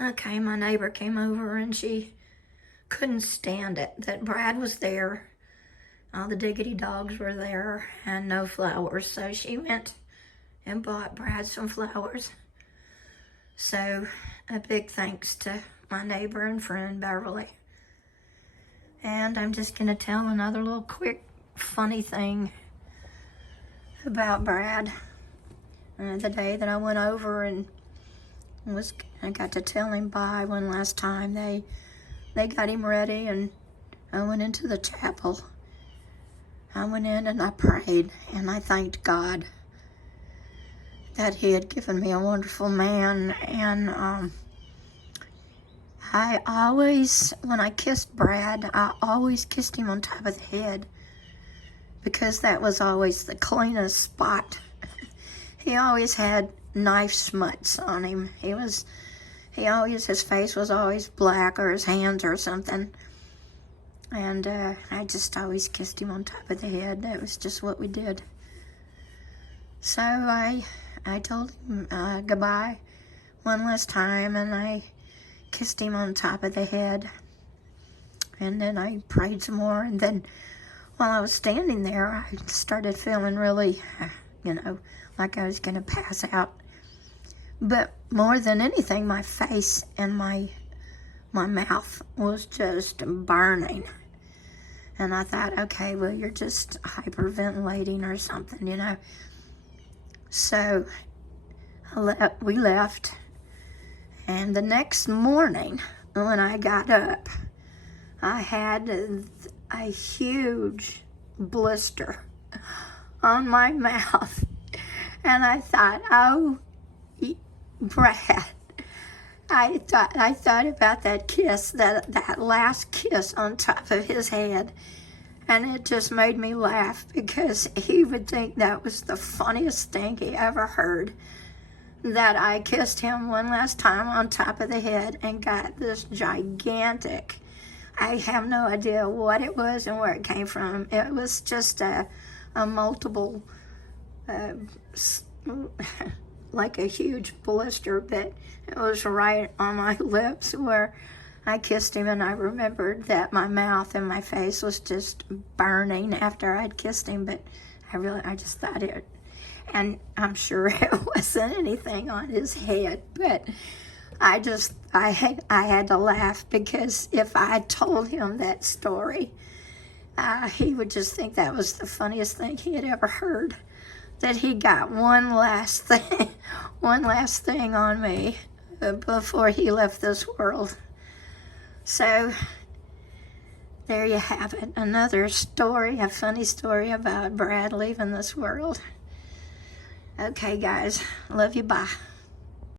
Okay, my neighbor came over and she couldn't stand it that Brad was there. All the Diggity dogs were there and no flowers. So she went and bought Brad some flowers. So a big thanks to my neighbor and friend, Beverly. And I'm just gonna tell another little quick funny thing about Brad. The day that I went over and I got to tell him bye one last time. They got him ready and I went into the chapel. I went in and I prayed and I thanked God that he had given me a wonderful man. And I always, when I kissed Brad, I always kissed him on top of the head because that was always the cleanest spot. He always had knife smuts on him. His face was always black, or his hands or something. And I just always kissed him on top of the head. That was just what we did. So I told him goodbye one last time, and I kissed him on top of the head. And then I prayed some more, and then while I was standing there, I started feeling really, like I was going to pass out. But more than anything, my face and my mouth was just burning. And I thought, okay, well, you're just hyperventilating or something, So we left. And the next morning, when I got up, I had a huge blister on my mouth. And I thought, oh, Brad, I thought about that kiss, that last kiss on top of his head, and it just made me laugh because he would think that was the funniest thing he ever heard, that I kissed him one last time on top of the head and got this gigantic, I have no idea what it was and where it came from. It was just a multiple, like a huge blister, but it was right on my lips where I kissed him, and I remembered that my mouth and my face was just burning after I'd kissed him, but I just thought it, and I'm sure it wasn't anything on his head, but I had to laugh because if I told him that story, he would just think that was the funniest thing he had ever heard, that he got one last thing on me before he left this world. So there you have it, another story, a funny story about Brad leaving this world. Okay, guys, love you, bye.